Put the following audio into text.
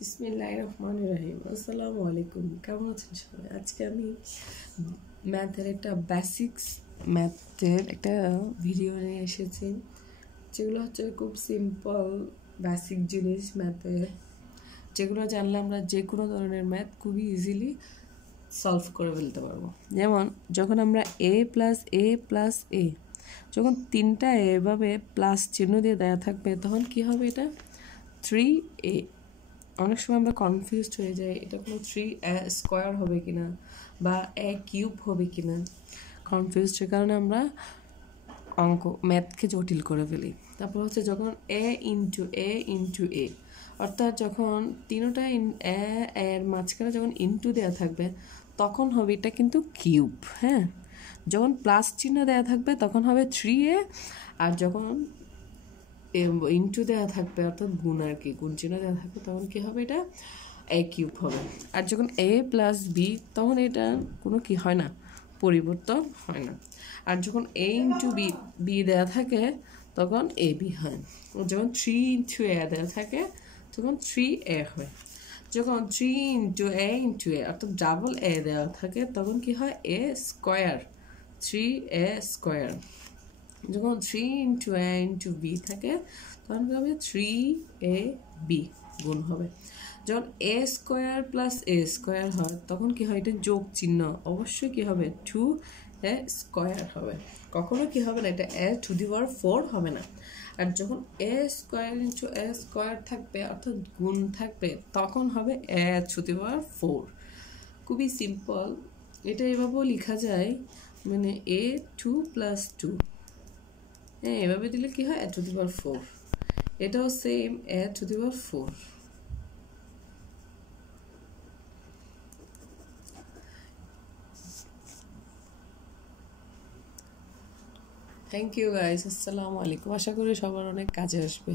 বিসমিল্লাহির রহমানির রহিম। আসসালামু আলাইকুম। কেমন আছেন সবাই? আজকে আমি ম্যাথের একটা ম্যাথের একটা ভিডিও নিয়ে এসেছি, যেগুলো হচ্ছে খুব সিম্পল বেসিক জিনিস ম্যাথের, যেগুলো জানলে আমরা যে কোনো ধরনের ম্যাথ খুবই ইজিলি সলভ করে ফেলতে পারবো। যেমন যখন আমরা a প্লাস এ যখন তিনটা এভাবে প্লাস চিহ্ন দিয়ে দেওয়া থাকবে, তখন কি হবে? এটা 3a। অনেক সময় আমরা কনফিউজড হয়ে যাই, এটা কোনো 3a স্কোয়ার হবে কিনা বা a কিউব হবে কিনা। কনফিউজডের কারণে আমরা ম্যাথকে জটিল করে ফেলি। তারপর হচ্ছে যখন a ইন্টু এ, অর্থাৎ যখন তিনটা এর মাঝখানে যখন ইন্টু দেওয়া থাকবে তখন হবে এটা কিন্তু কিউব। হ্যাঁ, যখন প্লাস চিহ্ন দেওয়া থাকবে তখন হবে 3a, আর যখন ইন্টু দেওয়া থাকবে অর্থাৎ গুণ আর কি, গুণ চিহ্ন দেওয়া থাকবে তখন কি হবে? এটা a কিউব হবে। আর যখন a প্লাস বি তখন এটা কোনো কি হয় না, পরিবর্তন হয় না। আর যখন a ইন্টু বি দেওয়া থাকে তখন এ বি হয়। যখন 3 ইন্টু এ দেওয়া থাকে তখন 3a হয়। যখন 3 ইন্টু এ অর্থাৎ ডাবল এ দেওয়া থাকে তখন কি হয়? a square, 3a square. যখন 3 ইন্টু এ ইন্টু বি থাকে তখন কি হবে? 3ab গুণ হবে। যখন a square plus A square হয় তখন কি হয়? এটা যোগ চিহ্ন, অবশ্যই কি হবে? 2a স্কোয়ার হবে। কখনো কি হবে না, এটা a টু দি পাওয়ার 4 হবে না। আর যখন a square into A square থাকবে অর্থাৎ গুণ থাকবে তখন হবে a টু দি পাওয়ার 4। খুবই সিম্পল, এটা এভাবেও লেখা যায়, মানে a2 প্লাস 2। হ্যাঁ, এভাবে দিলে কি হয়? a to the power 4। এটাও same, a to the power 4। Thank you guys, আসসালামু আলাইকুম। আশা করি সবার অনেক কাজে আসবে।